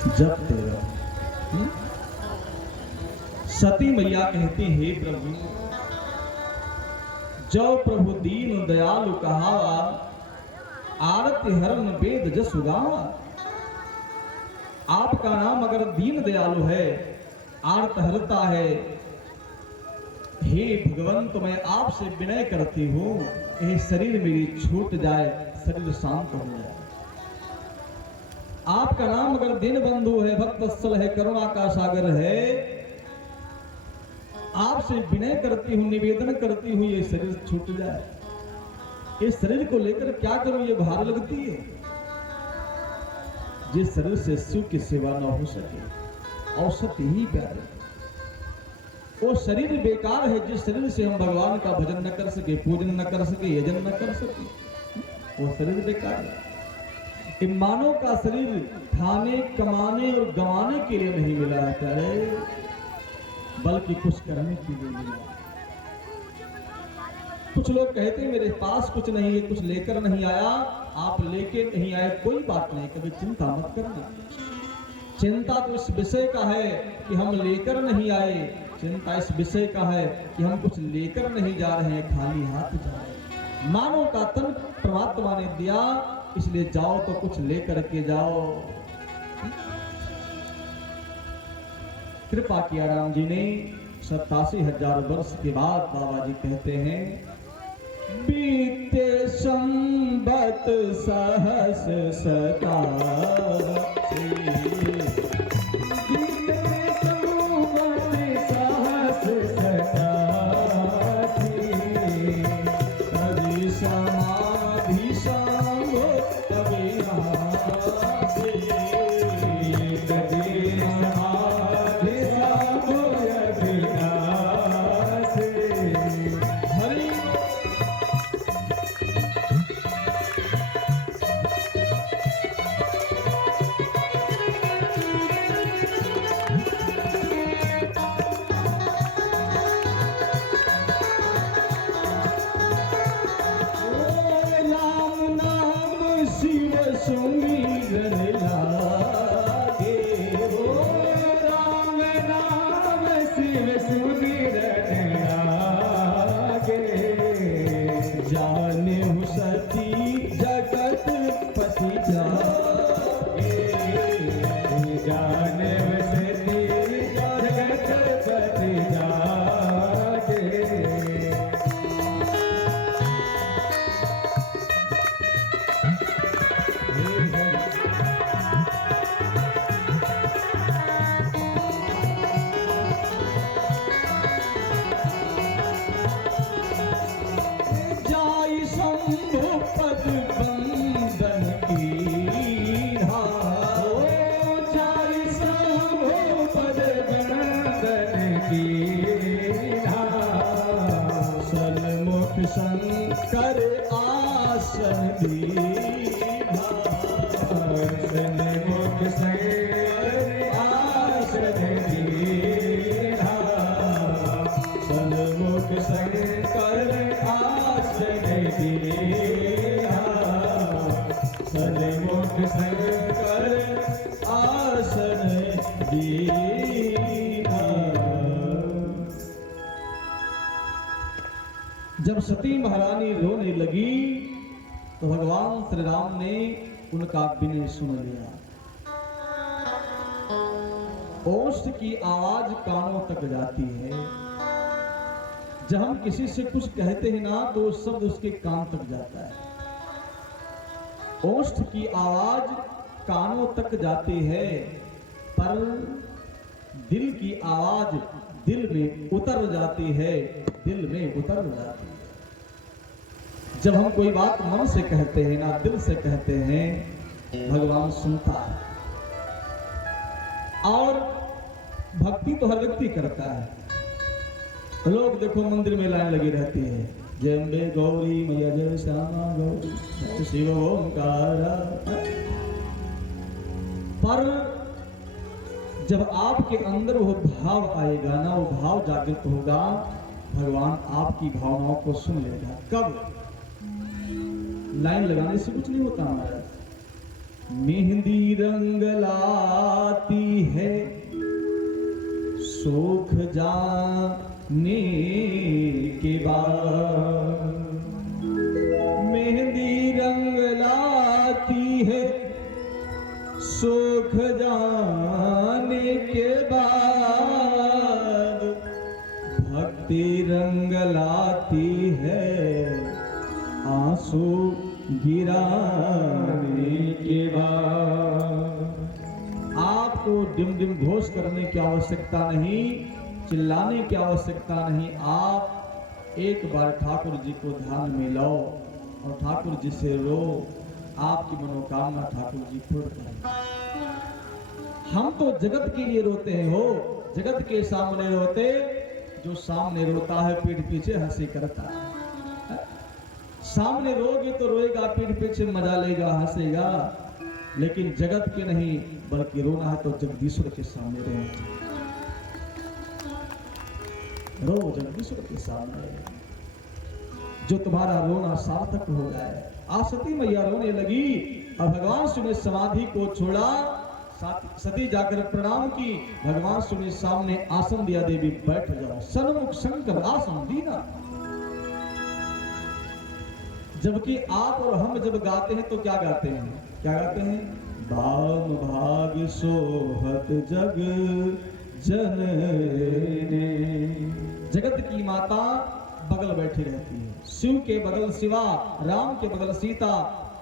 जब तेरा सती मैया कहती हे प्रभु, जो प्रभु दीन दयालु कहावा, आरती हरण वेद जस गावा। आपका नाम अगर दीन दयालु है, आरत हरता है, हे भगवंत मैं आपसे विनय करती हूँ, ये शरीर मेरी छूट जाए, शरीर शांत हो जाए। आपका नाम अगर दीन बंधु है, भक्त स्थल है, करुणा का सागर है, आपसे विनय करती हूँ, निवेदन करती हूँ, ये शरीर छूट जाए। इस शरीर को लेकर क्या करूं, ये भार लगती है। जिस शरीर से शिव की सेवा न हो सके, औसत ही प्यारे, वो शरीर बेकार है। जिस शरीर से हम भगवान का भजन न कर सके, पूजन न कर सके, यजन न कर सके, वो शरीर बेकार है। मानव का शरीर खाने, कमाने और गंवाने के लिए नहीं मिला है प्यारे, बल्कि कुछ करने के लिए मिला। कुछ लोग कहते हैं मेरे पास कुछ नहीं है, कुछ लेकर नहीं आया। आप लेके नहीं आए कोई बात नहीं, कभी चिंता मत करना। चिंता तो इस विषय का है कि हम लेकर नहीं आए, चिंता इस विषय का है कि हम कुछ लेकर नहीं जा रहे हैं, खाली हाथ जा रहे हैं। मानव का तन परमात्मा ने दिया, इसलिए जाओ तो कुछ लेकर के जाओ। कृपा किया राम जी ने। 87,000 वर्ष के बाद बाबा जी कहते हैं, बीते संबत सहस सतासी, बीते संबत सहस सतासी, तभी समाधि सांभो तभी आसी, तभी समाधि सांभो तभी आसी। हरि सुमिरन लागे, ओ राम नाम शिव सुमिरन लागे, जाने सती जगत पति जागे, जाने सती जगत पति जागे। जाई शंभु पद बंदन की धार, जाई शंभु पद बंदन की धार, सन्मुख शंकर आसन दीधा, सन्मुख शंकर आसन दीधा, सन्मुख शंकर आसन दीधा, सन्मुख शंकर आसन दीधा। जब सती महारानी रोने लगी तो भगवान श्री राम ने उनका विनय सुन लिया। ओष्ठ की आवाज कानों तक जाती है। जब हम किसी से कुछ कहते हैं ना तो शब्द उसके कान तक जाता है। ओष्ठ की आवाज कानों तक जाती है, पर दिल की आवाज दिल में उतर जाती है, दिल में उतर जाती है। जब हम कोई बात मन से कहते हैं ना, दिल से कहते हैं, भगवान सुनता है। और भक्ति तो हर व्यक्ति करता है। लोग देखो मंदिर में लाइन लगी रहती है, जय अम्बे गौरी मैया, जय श्यामा गौरी, जय शिव ओंकार। पर जब आपके अंदर वो भाव आएगा ना, वो भाव जागृत होगा, भगवान आपकी भावनाओं को सुन लेगा। कब? लाइन लगाने से कुछ नहीं होता हमारा। मेहंदी रंग ला जाने के बाद मेहंदी रंग लाती है सुख जाने के बाद, भक्ति रंग लाती है आंसू गिराने के बाद। आपको डिम डिम घोष करने की आवश्यकता नहीं, चिल्लाने की आवश्यकता नहीं। आप एक बार ठाकुर जी को ध्यान में लो और ठाकुर जी से रो, आपकी मनोकामना ठाकुर जी पूर्ण करें। हम तो जगत के लिए रोते हैं हो, जगत के सामने रोते, जो सामने रोता है पीठ पीछे हंसी करता है। सामने रोगे तो रोएगा, पीठ पीछे मजा लेगा, हंसेगा, लेकिन जगत के नहीं बल्कि रोना है तो जगदीश्वर के सामने रो जगदीश्वर के सामने, जो तुम्हारा रोना सार्थक हो जाए। आज सती मैया रोने लगी और भगवान शिव ने समाधि को छोड़ा, सती जाकर प्रणाम की। भगवान शिव ने सामने आसन दिया, देवी बैठ जाओ, सन्मुख शंकर आसन दीना। जबकि आप और हम जब गाते हैं तो क्या गाते हैं, क्या गाते हैं? बाम भाग सोहत जग जननी। जगत की माता बगल बैठी रहती है, शिव के बगल शिवा, राम के बगल सीता,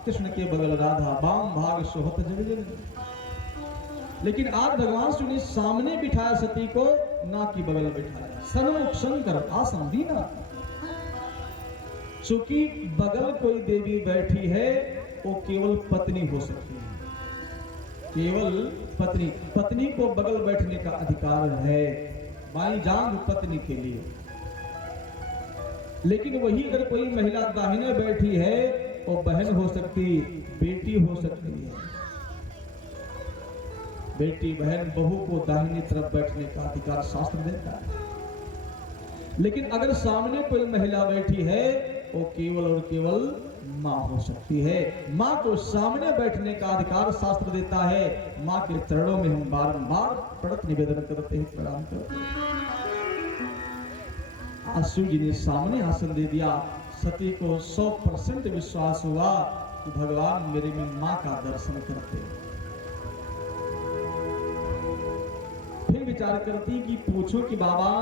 कृष्ण के बगल राधा, बाम भाग सोहत जग जननी। लेकिन आज भगवान शिव ने सामने बिठाया सती को, ना की बगल बिठाया, सन्मुख शंकर आसन दीना। चूंकि बगल कोई देवी बैठी है वो केवल पत्नी हो सकती है, केवल पत्नी। पत्नी को बगल बैठने का अधिकार है, बाई जांग पत्नी के लिए। लेकिन वही अगर कोई महिला दाहिने बैठी है वो बहन हो सकती, बेटी हो सकती है। बेटी बहन बहू को दाहिनी तरफ बैठने का अधिकार शास्त्र देता है। लेकिन अगर सामने कोई महिला बैठी है वो केवल और केवल माँ हो सकती है। माँ को सामने बैठने का अधिकार शास्त्र देता है। माँ के चरणों में हम बारंबार प्रणत निवेदन करते हैं, प्रणाम करते हैं। शिव जी ने सामने आसन दे दिया। सती को 100% विश्वास हुआ कि भगवान मेरे में माँ का दर्शन करते हैं। फिर विचार करती कि पूछो कि बाबा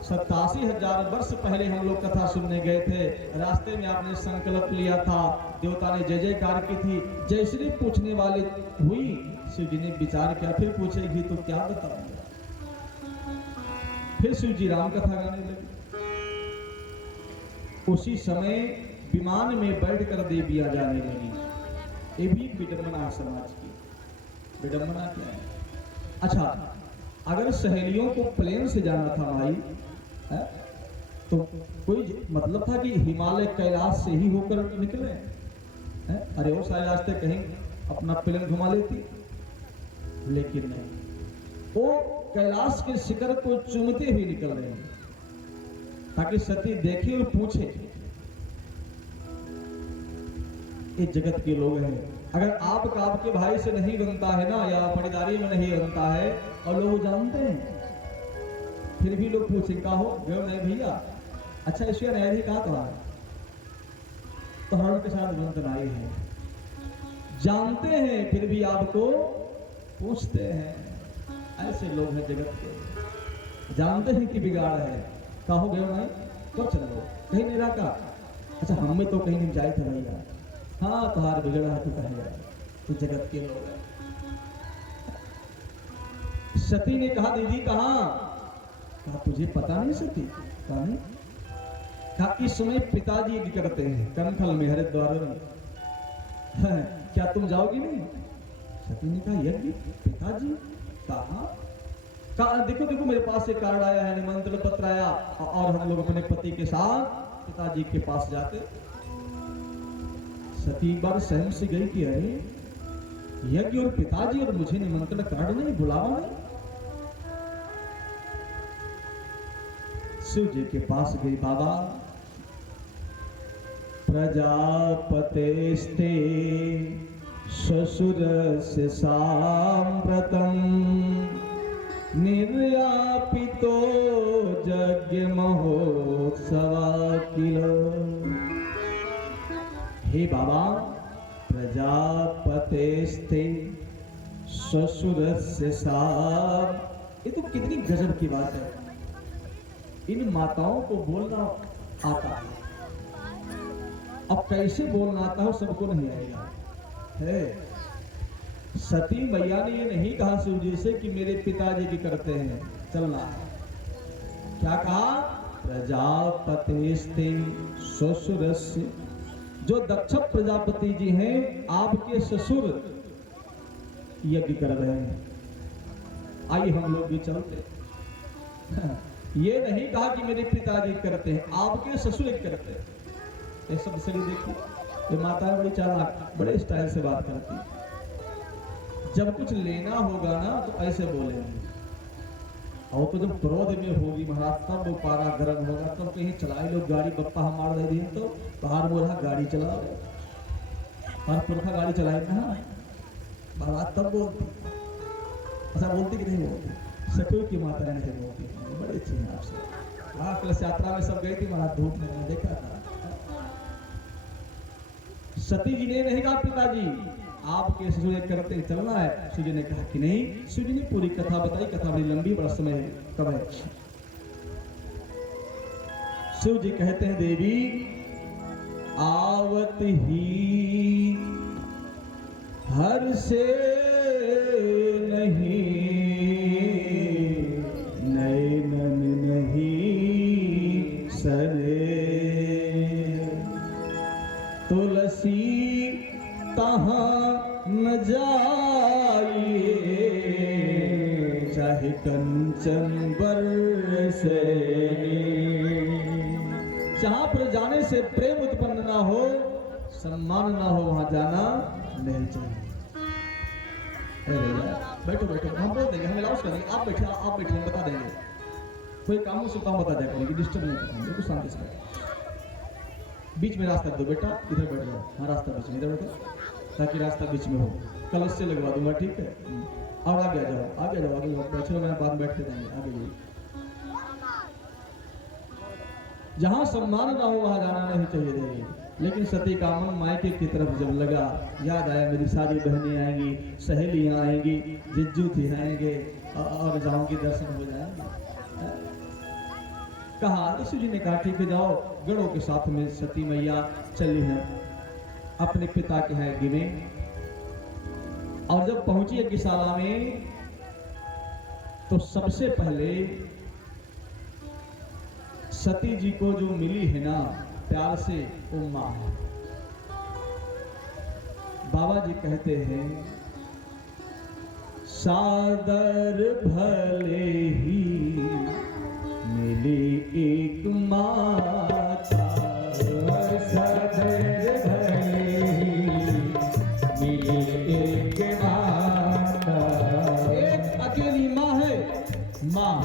87,000 वर्ष पहले हम लोग कथा सुनने गए थे, रास्ते में आपने संकल्प लिया था, देवता ने जय जयकार की थी। जैसे पूछने वाले हुई, शिव जी ने विचार किया, फिर पूछेगी तो क्या बताऊंगा। फिर शिव जी राम कथा गाने लगे। उसी समय विमान में बैठकर देवियां जाने लगी। ये भी विडंबना है समाज की। विडंबना क्या है? अच्छा, अगर सहेलियों को प्लेन से जाना था भाई है? तो कोई मतलब था कि हिमालय कैलाश से ही होकर निकले है? अरे वो सारे रास्ते कहीं अपना प्लेन घुमा लेती, लेकिन नहीं, वो कैलाश के शिखर को चूमते हुए निकल रहे हैं ताकि सती देखे और पूछे। ये जगत के लोग हैं। अगर आपका आपके भाई से नहीं बनता है ना, या पड़ीदारी में नहीं बनता है और लोग जानते हैं, फिर भी लोग पूछे का हो गए नहीं भैया, अच्छा ईश्वर नहीं कहा तुम्हारा तो हरण के साथ बंधन आई है। जानते हैं फिर भी आपको पूछते हैं। ऐसे लोग हैं जगत के, जानते हैं कि बिगाड़ है, कहो गए नहीं तो चलो कहीं नहीं रहा का, अच्छा हमें तो कहीं नहीं जाए थे भैया, हाँ तुम्हारा बिगड़ा है तो कहेगा। तो जगत के लोग हैं। सती ने कहा दीदी कहाँ? कहा तुझे पता नहीं सती? कहा नहीं। कहा इस समय पिताजी यज्ञ करते हैं कनखल में, हरिद्वार में, क्या तुम जाओगी नहीं? सती ने कहा यज्ञ? पिताजी? कहा देखो देखो मेरे पास एक कार्ड आया है, निमंत्रण पत्र आया, और हम लोग अपने पति के साथ पिताजी के पास जाते। सती एक बार सहम से गई कि अरे यज्ञ और पिताजी और मुझे निमंत्रण कार्ड नहीं, बुलावा नहीं। शिव जी के पास गई, बाबा प्रजापतेस्ते ससुरस्य साम्प्रतम् निर्यापितो महोत्सवाकिलो। हे बाबा, प्रजापतेस्ते ससुरस्य साम। ये तो कितनी गजब की बात है। इन माताओं को बोलना आता है, अब कैसे बोलना आता है सबको नहीं आएगा है। सती मैया ने ये नहीं कहा शिव जी से कि मेरे पिताजी की करते हैं चलना, क्या कहा? प्रजापतेस्ते ससुरस्य। जो दक्ष प्रजापति जी हैं आपके ससुर यज्ञ कर रहे हैं, आइए हम लोग भी चलते। ये नहीं कहा कि मेरे पिताजी करते हैं, आपके ससुर करते हैं। ये सब से देखिए, ये माता बड़ी चालाक, बड़े स्टाइल से बात करती है। जब कुछ लेना होगा ना तो ऐसे बोलेंगे, और तो जब क्रोध में होगी महाराज तब वो पारा गर्म होगा, तब कहीं चलाए लोग गाड़ी, बप्पा हमार दे दी तो बाहर बोला गाड़ी चलाओ, हर पुरखा गाड़ी चलाए ना महाराज तब बोलती। ऐसा बोलती कि नहीं बोलती? सखियों की माता ऐसे बोलती, बड़ी अच्छी है आपसे। हाँ, कलश यात्रा में सब गई थी महाराज, धूप में देखा था। सती जी ने नहीं कहा पिताजी आपके ससुर करते चलना है, शिव जी ने कहा कि नहीं। शिव जी ने पूरी कथा बताई, कथा बड़ी लंबी, बड़ा समय कब है। शिव जी कहते हैं देवी आवत ही हर से नहीं, नैनन नहीं सरे, तुलसी तहाँ न जाइए, चाहे कंचन बरसे। जहां पर जाने से प्रेम उत्पन्न ना हो, सम्मान ना हो, वहां जाना नहीं चाहिए। बैठो बैठो, हम बोल देंगे, हम अलाउंस करेंगे, आप बैठे हम बता देंगे। कोई काम हो सुनता बता जाए करेंगे, डिस्टर्ब नहीं करेंगे, बिल्कुल शांति से। बीच में रास्ता दो बेटा, इधर बैठ जाओ। हाँ, रास्ता बीच में, इधर बैठो ताकि रास्ता बीच में हो। कलश से लगवा दूंगा, ठीक है? और आगे आ जाओ, आगे जाओ, आगे जाओ, बैठो, मैं बाद में बैठते जाएंगे, आगे जाइए। जहां सम्मान ना हो वहां जाना नहीं चाहिए देवी। लेकिन सती का मन मायके की तरफ जब लगा, याद आया मेरी सारी बहनें आएंगी, सहेलियां आएंगी, जिज्जू थी आएंगे, और जाऊंगी, दर्शन हो जाएंगे। कहा, शिव जी ने कहा ठीक है जाओ। गढ़ों के साथ में सती मैया चली है अपने पिता के यहाँ यज्ञ में। और जब पहुंची यज्ञशाला में तो सबसे पहले सती जी को जो मिली है ना प्यार से, वो मां है। बाबा जी कहते हैं सादर भले ही मिली एक माता, सादर भले ही मिली एक माता। एक अकेली माँ है, माँ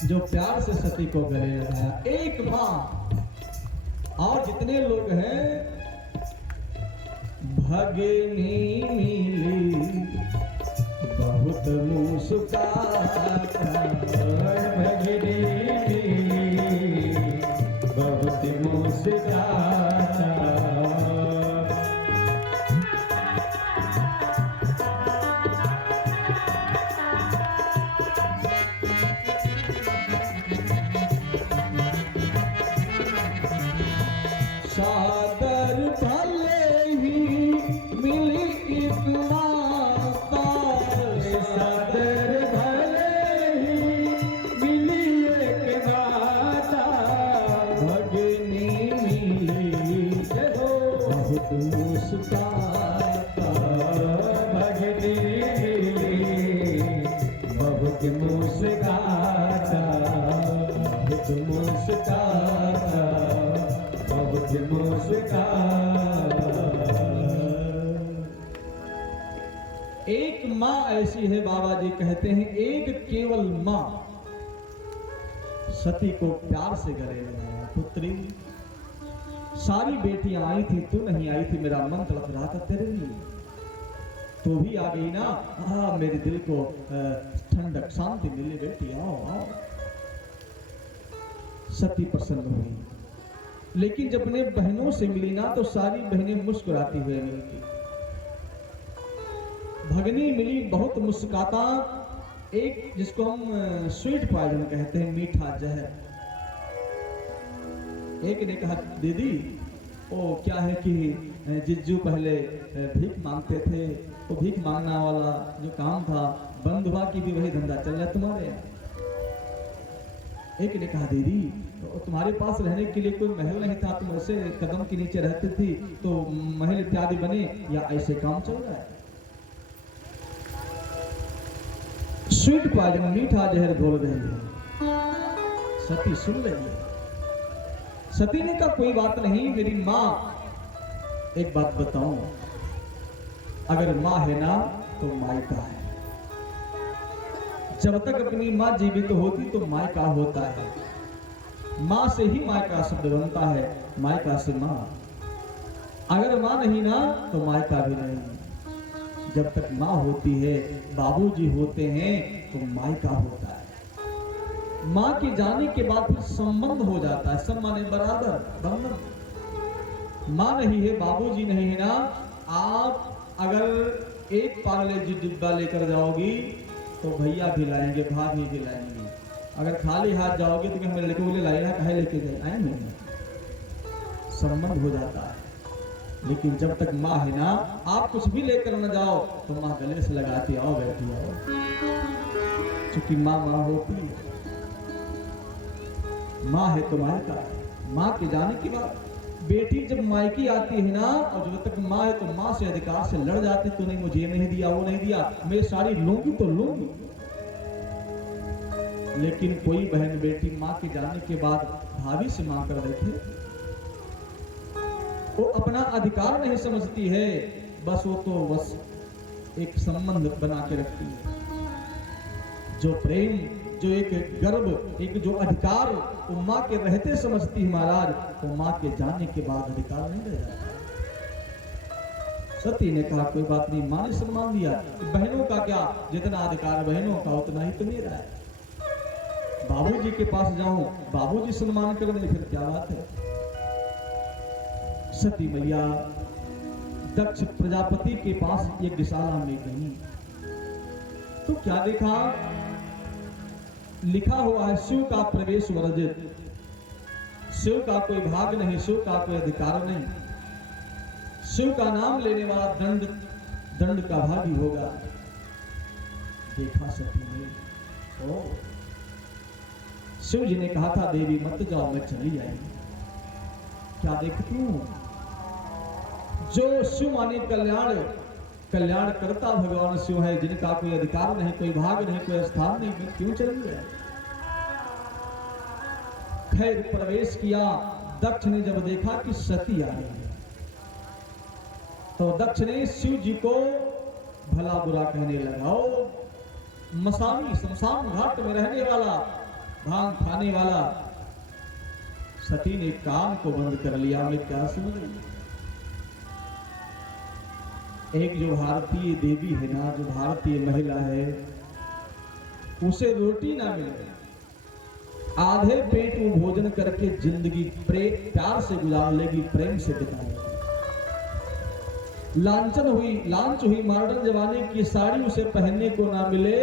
जो प्यार से सती को गले लगाया, एक माँ। और जितने लोग हैं भगनी मिली बहुत मुस्काता, भगनी मिली बहुत मुस्काता। सादर भले ही मिली एक माता, सादर भले ही मिली एक माता, भगनी मिली बहुत मुस्काता, भगनी मिली बहुत मुस्काता, बहुत मुस्काता, बहुत मुस्काता। एक माँ ऐसी है, बाबा जी कहते हैं एक केवल माँ सती को प्यार से गले लगाया। पुत्री, सारी बेटियां आई थी, तू नहीं आई थी, मेरा मन तड़प रहा था तेरे लिए, तू भी आ गई ना। मेरे दिल को ठंडक शांति मिली, बेटी आओ आओ। सती प्रसन्न हुई, लेकिन जब अपने बहनों से मिली ना तो सारी बहनें मुस्कुराती हुई मिली। भगनी मिली बहुत मुस्कुराता, एक जिसको हम स्वीट पॉइजन कहते हैं, मीठा जहर। एक ने कहा दीदी वो क्या है कि जिज्जू पहले भीख मांगते थे, तो भीख मांगना वाला जो काम था बंद हुआ कि भी वही धंधा चल रहा है तुम्हारे यहाँ। एक ने कहा दीदी तो तुम्हारे पास रहने के लिए कोई महल नहीं था, तुम ऐसे कदम के नीचे रहती थी, तो महल इत्यादि बने या ऐसे काम चल रहा है? स्वीट पॉइजन, मीठा जहर घोल रही है। सती सुन रही है। सती ने कहा कोई बात नहीं, मेरी माँ, एक बात बताऊं, अगर माँ है ना तो मायका है। जब तक अपनी माँ जीवित होती तो मायका होता है। माँ से ही मायका शब्द बनता है, मायका से माँ। अगर माँ नहीं ना तो मायका भी नहीं। जब तक माँ होती है, बाबूजी होते हैं तो मायका होता है। माँ के जाने के बाद फिर संबंध हो जाता है, सब माने बराबर बंधन। माँ नहीं है, बाबूजी नहीं है ना, आप अगर एक पार्ले जी डिब्बा लेकर जाओगी तो भैया भी लाएंगे, भाभी भी लाएंगे। अगर खाली हाथ जाओगे तो मेरे लेके बोले लाइए, कहे लेके जाए, आएंगे। संबंध हो जाता है। लेकिन जब तक माँ है ना, आप कुछ भी लेकर न जाओ तो माँ गले से लगाती, आओ बैठी आओ, क्योंकि माँ माँ होती है। माँ है तो माँ का, माँ के जाने के बाद बेटी जब मायकी आती है ना, और जब तक माँ है तो माँ से अधिकार से लड़ जाती, तो नहीं मुझे नहीं दिया, वो नहीं दिया, मैं साड़ी लूंगी तो लूंगी। लेकिन कोई बहन बेटी माँ के जाने के बाद भाभी से मांग कर देखे, वो अपना अधिकार नहीं समझती है, बस वो तो बस एक संबंध बना के रखती है। जो प्रेम, जो एक गर्व, एक जो अधिकार वो माँ के रहते समझती है महाराज, तो माँ के जाने के बाद अधिकार नहीं रह जाता। सती ने कहा कोई बात नहीं, माँ ने सम्मान दिया, बहनों का क्या, जितना अधिकार बहनों का उतना ही तो मेरा है। बाबूजी के पास जाऊं, बाबूजी सम्मान कर दे, फिर क्या बात है। सती मैया दक्ष प्रजापति के पास यज्ञशाला में गई तो क्या देखा, लिखा हुआ है शिव का प्रवेश वर्जित, शिव का कोई भाग नहीं, शिव का कोई अधिकार नहीं, शिव का नाम लेने वाला दंड का भागी होगा। देखा सती ने, ओ शिव जी ने कहा था देवी मत जाओ, मैं चली जाएगी। क्या देखती हूं, जो शिव माने कल्याण करता भगवान शिव है, जिनका कोई अधिकार नहीं, कोई भाग नहीं, कोई स्थान नहीं, मैं क्यों चली गया। खैर प्रवेश किया, दक्ष ने जब देखा कि सती आ रही है, तो दक्ष ने शिव जी को भला बुरा कहने लगा। ओ मसानी शमशान घाट में रहने वाला, भांग खाने वाला। सती ने कान को बंद कर लिया, मैं क्या समझ रही। एक जो भारतीय देवी है ना, जो भारतीय महिला है, उसे रोटी ना मिले, आधे पेट वो भोजन करके जिंदगी प्यार से गुजार लेगी, प्रेम से बिताएगी। लांच हुई मॉडर्न जमाने की साड़ी उसे पहनने को ना मिले,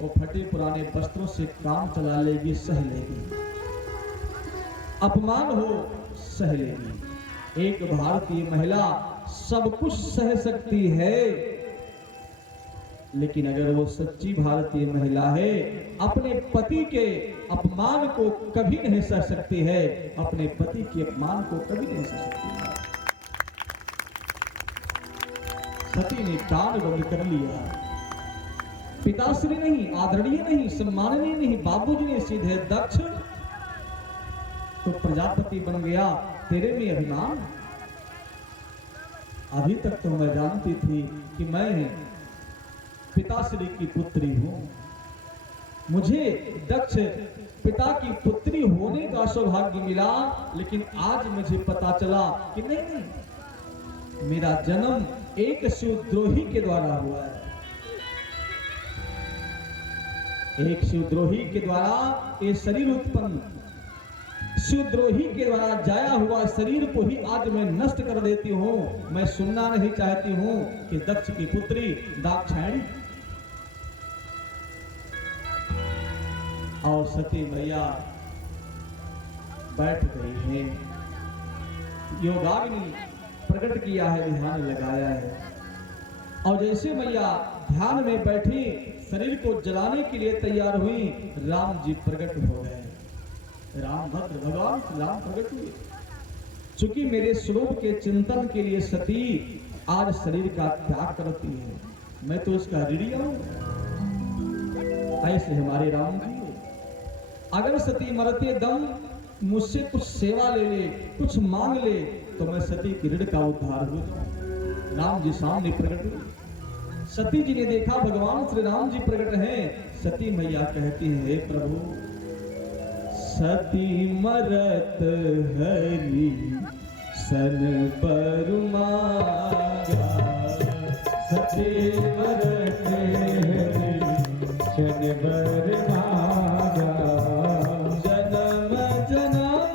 वो फटे पुराने वस्त्रों से काम चला लेगी, सह लेगी। अपमान हो सह लेगी। एक भारतीय महिला सब कुछ सह सकती है, लेकिन अगर वो सच्ची भारतीय महिला है, अपने पति के अपमान को कभी नहीं सह सकती है, अपने पति के अपमान को कभी नहीं सह सकती है। सती ने कान बंद कर लिया। पिताश्री नहीं, आदरणीय नहीं, सम्माननीय नहीं, बाबूजी ने सीधे दक्ष तो प्रजापति बन गया, तेरे में अभिमान। अभी तक तो मैं जानती थी कि मैं पिताश्री की पुत्री हूं, मुझे दक्ष पिता की पुत्री होने का सौभाग्य मिला, लेकिन आज मुझे पता चला कि नहीं, मेरा जन्म एक शिवद्रोही के द्वारा हुआ है। एक शिवद्रोही के द्वारा ये शरीर उत्पन्न, शिवद्रोही के द्वारा जाया हुआ शरीर को ही आज मैं नष्ट कर देती हूँ। मैं सुनना नहीं चाहती हूँ कि दक्ष की पुत्री दाक्षायणी और सती मैया बैठ गई है। योगाग्नि प्रकट किया है, ध्यान लगाया है, और जैसे मैया ध्यान में बैठी शरीर को जलाने के लिए तैयार हुई, राम जी प्रकट हो गए। राम भद्र भगवान राम प्रकट हुए। चूंकि मेरे स्वरूप के चिंतन के लिए सती आज शरीर का त्याग करती है, मैं तो उसका ऋणी हूं। ऐसे हमारे राम जी, अगर सती मरते दम मुझसे कुछ सेवा ले ले, कुछ मांग ले, तो मैं सती की ऋण का उद्धार हो जाऊं। राम जी सामने प्रकट हुए। सती जी ने देखा भगवान श्री राम जी प्रकट हैं। सती मैया कहती है, हे प्रभु, सती मरत हरि सन पर मांगा, सती मरत हरि सन पर मांगा, जन्म जन्म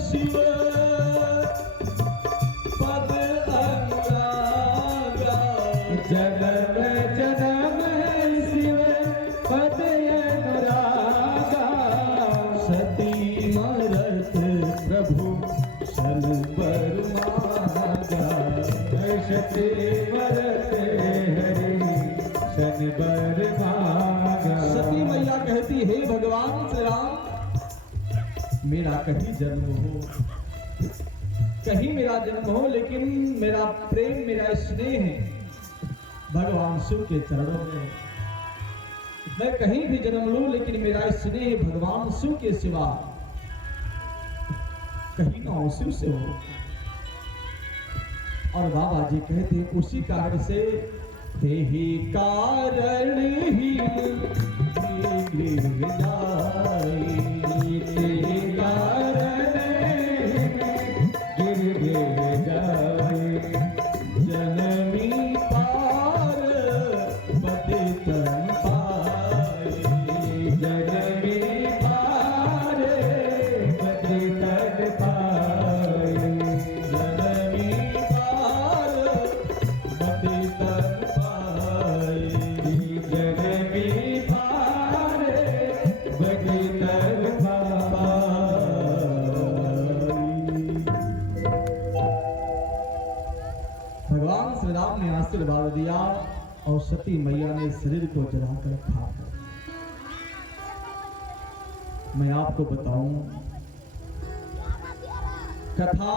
शिव पद अनुरागा, जन्म जन्म शिव पद अनुरागा, सती मरत प्रभु सन पर मांगा, सती मरत हरि सन पर मांगा। सती मैया कहती, हे भगवान श्री राम, मेरा कहीं जन्म हो, कहीं मेरा जन्म हो, लेकिन मेरा प्रेम, मेरा स्नेह भगवान शिव के चरणों में। मैं कहीं भी जन्म लूं, लेकिन मेरा स्नेह भगवान शिव के सिवा कहीं ना हो, शिव से हो। और बाबा जी कहते हैं, उसी कारण से तेहि कारण ही गिर जाई, तेहि कारण गिर जाई, जनमी पार पतितन पाई, जनमी पार पतितन पाई, जनमी पार पतितन पाई, जनमी पार पतितन पाई। भगवान श्री राम ने आशीर्वाद दिया और सती मैया ने शरीर को जलाकर खा कर। मैं आपको बताऊं, कथा